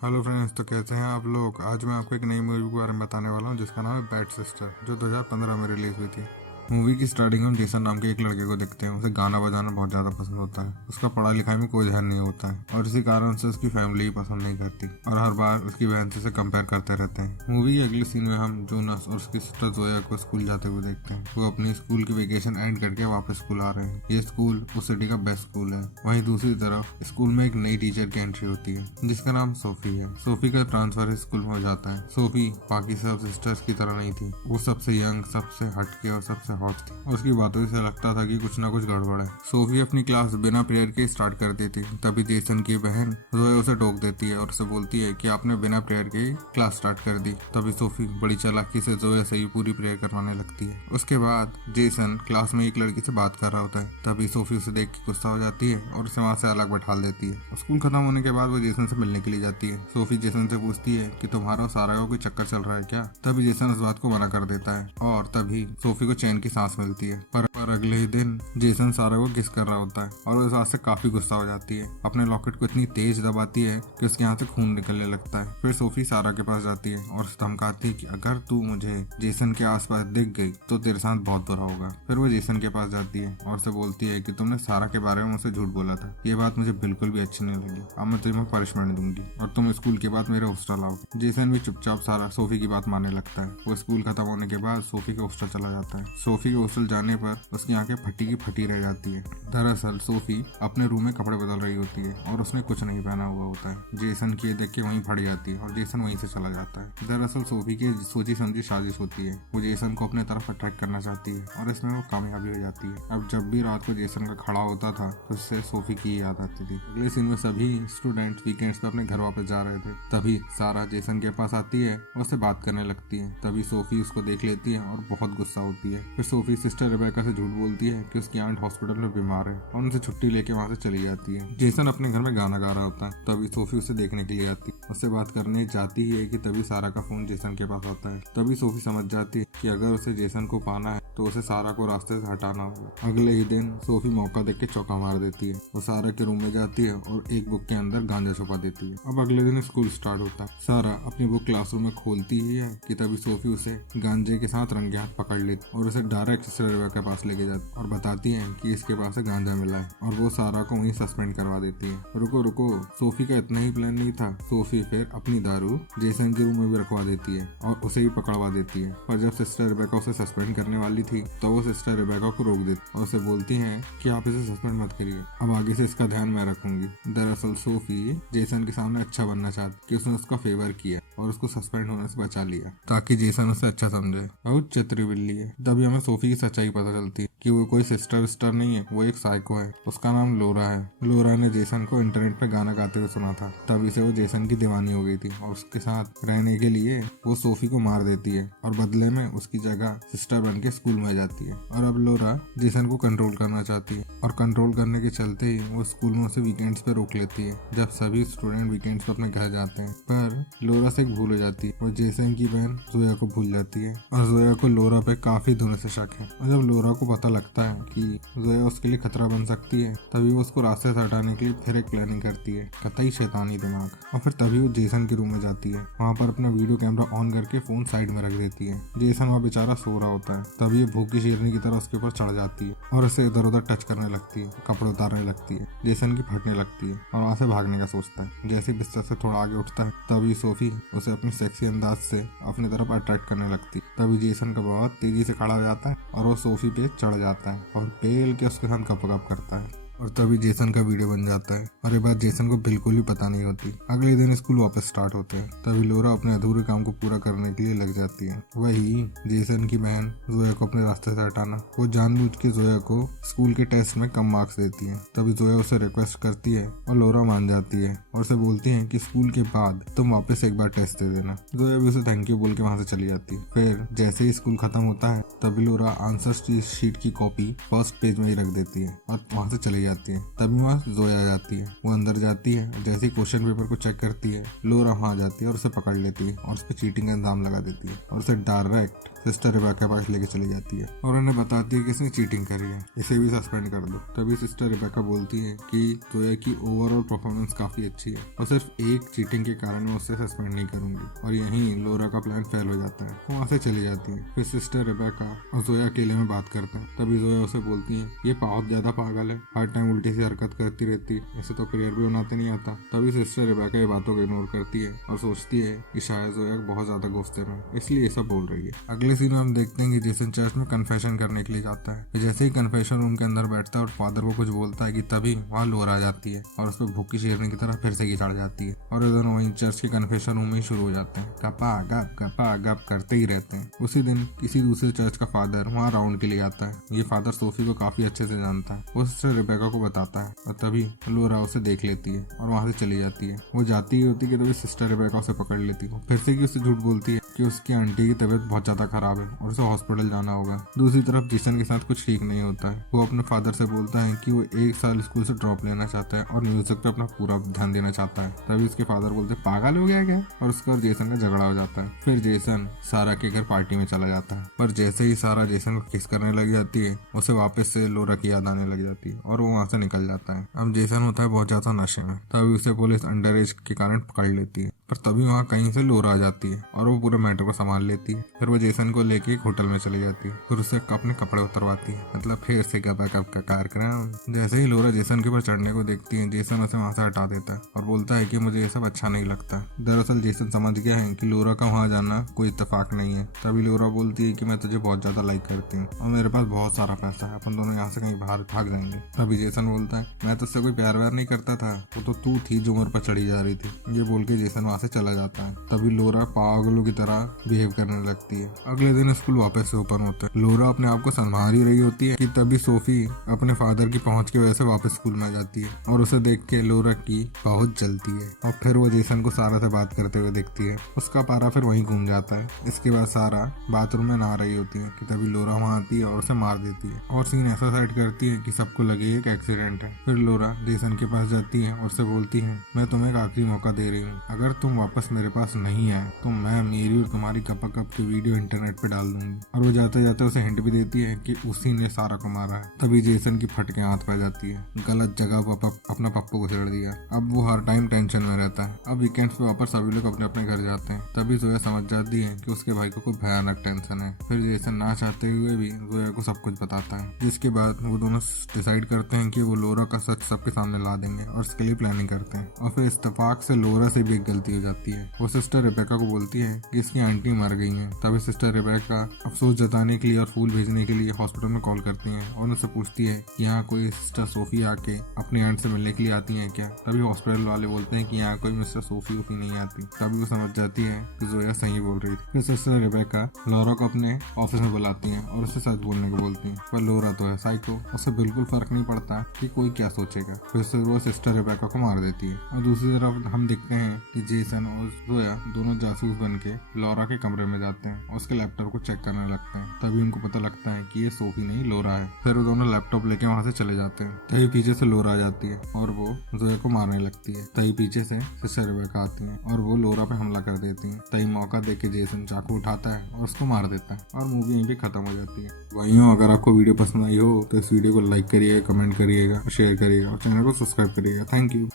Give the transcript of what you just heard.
Hello friends, तो कैसे हैं आप लोग। आज मैं आपको एक नई मूवी के बारे में बताने वाला हूं जिसका नाम है बैड सिस्टर, जो 2015 में रिलीज हुई थी। मूवी की स्टार्टिंग हम जेसन नाम के एक लड़के को देखते हैं। उसे गाना बजाना बहुत ज़्यादा पसंद होता है। उसका पढ़ाई लिखाई में कोई ध्यान नहीं होता है और इसी कारण से उसकी फैमिली ही पसंद नहीं करती और हर बार उसकी बहन से कंपेयर करते रहते हैं। मूवी के अगले सीन में हम जोनस और उसकी सिस्टर जोया को स्कूल जाते हुए देखते हैं। वो अपनी स्कूल की वेकेशन एंड करके वापस स्कूल आ रहे हैं। ये स्कूल उस सिटी का बेस्ट स्कूल है। वहीं दूसरी तरफ स्कूल में एक नई टीचर की एंट्री होती है जिसका नाम सोफी है। सोफी का ट्रांसफर इस स्कूल में हो जाता है। सोफी बाकी सब सिस्टर्स की तरह नहीं थी। वो सबसे यंग, सबसे हटके और सबसे हॉट थी। उसकी बातों से लगता था कि कुछ ना कुछ गड़बड़ है। सोफी अपनी क्लास बिना प्रेयर के स्टार्ट कर देती थी। तभी जेसन की बहन जोया उसे टोक देती है और उसे बोलती है कि आपने बिना प्रेयर के क्लास स्टार्ट कर दी। तभी सोफी बड़ी चालाकी से जोया से ही पूरी प्रेयर करवाने लगती है। उसके बाद जेसन क्लास में एक लड़की से बात कर रहा होता है। तभी सोफी उसे देख के गुस्सा हो जाती है और उसे वहाँ से अलग बैठा देती है। स्कूल खत्म होने के बाद वो जेसन से मिलने के लिए जाती है। सोफी जेसन से पूछती है कि तुम्हारा और सारा का कोई चक्कर चल रहा है क्या। तभी जेसन इस बात को मना कर देता है और तभी सोफी को चैन की सांस मिलती है। पर अगले ही दिन जेसन सारा को किस कर रहा होता है और उस बात से काफी गुस्सा हो जाती है। अपने लॉकेट को इतनी तेज दबाती है कि उसके यहाँ से खून निकलने लगता है। फिर सोफी सारा के पास जाती है और उसे धमकाती है कि अगर तू मुझे जेसन के आसपास दिख गई तो तेरे साथ बहुत बुरा होगा। फिर वो जेसन के पास जाती है और उसे बोलती है कि तुमने सारा के बारे में मुझसे झूठ बोला था। ये बात मुझे बिल्कुल भी अच्छी नहीं लगी। अब मैं तुम्हें पनिशमेंट दूंगी और तुम स्कूल के बाद मेरे हॉस्टल आओ। जेसन भी चुपचाप सारा सोफी की बात मानने लगता है। वो स्कूल खत्म होने के बाद सोफी के हॉस्टल चला जाता है। सोफी के हॉस्टल जाने पर उसकी आंखें फटी की फटी रह जाती है। दरअसल सोफी अपने रूम में कपड़े बदल रही होती है और उसने कुछ नहीं पहना हुआ होता है। जेसन की देख के वहीं फट जाती है और जेसन वहीं से चला जाता है। दरअसल सोफी की सोची समझी साजिश होती है। वो जेसन को अपने तरफ अट्रैक्ट करना चाहती है और इसमें वो कामयाबी हो जाती है। अब जब भी रात को जेसन का खड़ा होता था तो उससे सोफी की याद आती थी। अगले सीन में सभी स्टूडेंट वीकेंड्स पे अपने घर वापस जा रहे थे। तभी सारा जेसन के पास आती है और उससे बात करने लगती है। तभी सोफी उसको देख लेती है और बहुत गुस्सा होती है। फिर सोफी सिस्टर रेबेका से झूठ बोलती है कि उसकी आंट हॉस्पिटल में बीमार है और उनसे छुट्टी लेके वहाँ से चली जाती है। जेसन अपने घर में गाना गा रहा होता है। तभी सोफी उसे देखने के लिए आती है। उससे बात करने जाती ही है कि तभी सारा का फोन जेसन के पास आता है। तभी सोफी समझ जाती है कि अगर उसे जेसन को पाना है तो उसे सारा को रास्ते से हटाना होगा। अगले ही दिन सोफी मौका देख के चौका मार देती है। वो सारा के रूम में जाती है और एक बुक के अंदर गांजा छुपा देती है। अब अगले दिन स्कूल स्टार्ट होता है। सारा अपनी बुक क्लासरूम में खोलती ही है कि तभी सोफी उसे गांजे के साथ रंगे हाथ पकड़ लेती और उसे डायरेक्ट सिस्टर रेबेका के पास लेके जाती और बताती है कि इसके पास से गांजा मिला है और वो सारा को वहीं सस्पेंड करवा देती है। रुको रुको, सोफी का इतना ही प्लान नहीं था। सोफी फिर अपनी दारू जेसन के रूम में भी रखवा देती है और उसे भी पकड़वा देती है। पर जब सिस्टर रेबेका उसे सस्पेंड करने वाली थी तो वो सिस्टर रेबेका को रोक देती और उसे बोलती है कि आप इसे सस्पेंड मत करिए, अब आगे से इसका ध्यान मैं रखूंगी। दरअसल सोफी जेसन के सामने अच्छा बनना चाहती कि उसने उसका फेवर किया और उसको सस्पेंड होने से बचा लिया ताकि जेसन उसे अच्छा समझे। बहुत चतुर बिल्ली है। तभी हमें सोफी की सच्चाई पता चलती है कि वो कोई सिस्टर विस्टर नहीं है, वो एक साइको है। उसका नाम लोरा है। लोरा ने जेसन को इंटरनेट पे गाना गाते हुए सुना था। तभी से वो जेसन की दीवानी हो गई थी और उसके साथ रहने के लिए वो सोफी को मार देती है और बदले में उसकी जगह सिस्टर बन के स्कूल में जाती है। और अब लोरा जेसन को कंट्रोल करना चाहती है और कंट्रोल करने के चलते ही वो स्कूल में उसे वीकेंड्स पे रोक लेती है जब सभी स्टूडेंट वीकेंड्स पे अपने घर जाते हैं। पर लोरा से एक भूल हो जाती है। वो जेसन की बहन जोया को भूल जाती है और जोया को लोरा पे काफी दिनों से शक है। और जब लोरा को पता लगता है कि जोया उसके लिए खतरा बन सकती है तभी वो उसको रास्ते से हटाने के लिए फिर एक प्लानिंग करती है। कतई शैतानी दिमाग। और फिर तभी वो जेसन के रूम में जाती है। वहाँ पर अपना वीडियो कैमरा ऑन करके फोन साइड में रख देती है। जेसन वहाँ बेचारा सो रहा होता है। तभी वो भूखी शेरनी की तरह उसके ऊपर चढ़ जाती है और उसे इधर उधर टच करने लगती है, कपड़े उतारने लगती है। जेसन की फटने लगती है और वहाँ से भागने का सोचता है। जैसे बिस्तर से थोड़ा आगे उठता है तभी सोफी उसे अपनी सेक्सी अंदाज से अपनी तरफ अट्रैक्ट करने लगती है। तभी जेसन का बहुत तेजी से खड़ा हो जाता है और वो सोफी पे चढ़ जाता है और पेल के उसके साथ गप करता है और तभी जेसन का वीडियो बन जाता है और ये बात जेसन को बिल्कुल भी पता नहीं होती। अगले दिन स्कूल वापस स्टार्ट होते हैं। तभी लोरा अपने अधूरे काम को पूरा करने के लिए लग जाती है। वही जेसन की बहन जोया को अपने रास्ते से हटाना। वो जानबूझ के जोया को स्कूल के टेस्ट में कम मार्क्स देती है। तभी जोया उसे रिक्वेस्ट करती है और लोरा मान जाती है और उसे बोलती है कि स्कूल के बाद तुम वापस एक बार टेस्ट दे देना। जोया भी उसे थैंक यू बोल के वहाँ से चली जाती है। फिर जैसे ही स्कूल खत्म होता है तभी लोरा आंसर शीट की कॉपी फर्स्ट पेज में ही रख देती है और वहाँ से चली जाती है। तभी वहाँ जोया आ जाती है। वो अंदर जाती है, जैसे ही क्वेश्चन पेपर को चेक करती है, लोरा वहाँ आ जाती है और उसे पकड़ लेती है और उस पर चीटिंग का इल्जाम लगा देती है और उसे डायरेक्ट सिस्टर रेबेका के पास लेके चली जाती है और उन्हें बताती है कि इसने चीटिंग करी है, इसे भी सस्पेंड कर दो। तभी सिस्टर रेबेका बोलती है कि जोया की ओवरऑल परफॉर्मेंस काफी अच्छी है और सिर्फ एक चीटिंग के कारण मैं उससे सस्पेंड नहीं करूंगी। और यहीं लोरा का प्लान फेल हो जाता है, वो वहाँ से चली जाती है। फिर सिस्टर रेबेका और जोया अकेले में बात करते हैं। तभी जोया उसे बोलती है ये बहुत ज्यादा पागल है, हर टाइम उल्टी सी हरकत करती रहती है, इसे तो प्रेयर भी बनाते नहीं आता। तभी सिस्टर रेबेका ये बातों को इग्नोर करती है और सोचती है कि शायद जोया बहुत ज्यादा गुस्से में, इसलिए ये सब बोल रही है। अगले सीन में हम देखते हैं कि जेसन चर्च में कन्फेशन करने के लिए जाता है। जैसे ही कन्फेशन रूम के अंदर बैठता है और फादर को कुछ बोलता है कि तभी वहाँ लोरा आ जाती है और उस पर भूखी शेरनी की तरह फिर से चढ़ जाती है और ये दोनों वहीं चर्च के कन्फेशन रूम में शुरू हो जाते हैं। गपा गप करते ही रहते हैं। उसी दिन किसी दूसरे चर्च का फादर वहाँ राउंड के लिए आता है। ये फादर सोफी को काफी अच्छे से जानता है, वो सिस्टर रेबेका को बताता है और तभी लोरा उसे देख लेती है और वहाँ से चली जाती है। वो जाती ही होती है कि तभी सिस्टर रेबेका उसे पकड़ लेती है, फिर से कि उसे झूठ बोलती है कि उसकी आंटी की तबीयत बहुत ज्यादा खराब है और उसे हॉस्पिटल जाना होगा। दूसरी तरफ जेसन के साथ कुछ ठीक नहीं होता है। वो अपने फादर से बोलता है कि वो 1 साल स्कूल से ड्रॉप लेना चाहता है और म्यूजिक पे अपना पूरा ध्यान देना चाहता है। तभी उसके फादर बोलते हैं पागल हो गया क्या, और उसका और जेसन का झगड़ा हो जाता है। फिर जेसन सारा के घर पार्टी में चला जाता है, पर जैसे ही सारा जेसन को किस करने लग जाती है, उसे वापस से लोरा की याद आने लग जाती है और वो वहाँ से निकल जाता है। अब जेसन होता है बहुत ज्यादा नशे में, तभी उसे पुलिस अंडर एज के कारण पकड़ लेती है, पर तभी वहाँ कहीं से लोरा आ जाती है और वो पूरे मैटर को संभाल लेती है। फिर वो जेसन को लेके एक होटल में चली जाती है, फिर उसे अपने कपड़े उतरवाती है, मतलब फिर से गपा गप का कार्यक्रम। जैसे ही लोरा जेसन के ऊपर चढ़ने को देखती है, जेसन उसे वहाँ से हटा देता है और बोलता है कि मुझे ये सब अच्छा नहीं लगता। दरअसल जेसन समझ गया है कि लोरा का वहाँ जाना कोई इत्तेफाक नहीं है। तभी लोरा बोलती है कि मैं तुझे बहुत ज्यादा लाइक करती हूँ और मेरे पास बहुत सारा पैसा है, अपन दोनों यहाँ से कहीं बाहर भाग जाएंगे। तभी जेसन बोलता है मैं तुझसे कोई प्यार व्यार नहीं करता था, वो तो तू थी जो मेरे पर चढ़ी जा रही थी। ये बोल के जेसन वहाँ से चला जाता है। तभी लोरा पागलों की तरह बिहेव करने लगती है। अगले दिन स्कूल वापस से ओपन होता है। लोरा अपने आप को संभाल ही रही होती है कि तभी सोफी अपने फादर की पहुंच की वजह से वापस स्कूल में आ जाती है और उसे देख के लोरा की बहुत जलती है और फिर वो जेसन को सारा से बात करते हुए देखती है। उसका पारा फिर वहीं घूम जाता है। इसके बाद सारा बाथरूम में नहा रही होती है कि तभी लोरा वहाँ आती है और उसे मार देती है और सीन ऐसा सेट करती है कि सबको लगे एक एक्सीडेंट है। फिर लोरा जेसन के पास जाती है और उसे बोलती है मैं तुम्हें एक आखिरी मौका दे रही हूँ, अगर तुम वापस मेरे पास नहीं आए तो मैं मेरी और तुम्हारी कप की वीडियो इंटरनेट पे डाल दूंगी। और वो जाते जाते उसे हिंट भी देती है कि उसी ने सारा को मारा है। तभी जेसन की फटके हाथ पै जाती है, गलत जगह पर अपना पप्पू को छेड़ दिया। अब वो हर टाइम टेंशन में रहता है। अब वीकेंड्स पे वापस सभी लोग अपने अपने घर जाते हैं। तभी जोया समझ जाती है कि उसके भाई को कोई भयानक टेंशन है। फिर जेसन ना चाहते हुए भी जोया को सब कुछ बताता है, जिसके बाद वो दोनों डिसाइड करते हैं कि वो लोरा का सच सबके सामने ला देंगे और इसके लिए प्लानिंग करते हैं। और फिर इत्तेफाक से लोरा से भी एक गलती हो जाती है। वो सिस्टर रेबेका को बोलती है कि इसकी आंटी मर गई है। तभी सिस्टर रेबेका अफसोस जताने के लिए और फूल भेजने के लिए हॉस्पिटल में कॉल करती है और उनसे पूछती है कि यहाँ कोई सिस्टर सोफी आके अपनी आंट से मिलने के लिए आती है क्या। तभी हॉस्पिटल वाले बोलते हैं कि यहाँ कोई मिस्टर सोफी वोफी नहीं आती। तभी वो समझ जाती है कि जोया सही बोल रही थी। फिर सिस्टर रेबेका लोरा को अपने ऑफिस में बुलाती है और उसे सच बोलने को बोलती है, पर लोरा तो है साइको, उसे बिल्कुल फर्क नहीं पड़ता कि कोई क्या सोचेगा। फिर से वो सिस्टर रेबेका को मार देती है। और दूसरी तरफ हम देखते हैं कि जेसन और जोया दोनों जासूस बन के लोरा के कमरे में जाते हैं और उसके लैपटॉप को चेक करने लगते हैं। तभी उनको पता लगता है कि ये सोफी नहीं लोरा है। फिर वो दोनों लैपटॉप लेके वहाँ से चले जाते हैं। तभी पीछे से लोरा आ जाती है और वो जोया को मारने लगती है। तभी पीछे से सिस्टर रेबेका आती है और वो लोरा पे हमला कर देती है। तभी मौका देख के जेसन चाकू उठाता है और उसको मार देता है और मूवी यहीं पे खत्म हो जाती है। भाइयों, अगर आपको वीडियो पसंद आई हो तो इस वीडियो को लाइक करिएगा, कमेंट करिएगा, शेयर करिएगा और चैनल को सब्सक्राइब करिएगा। Thank you.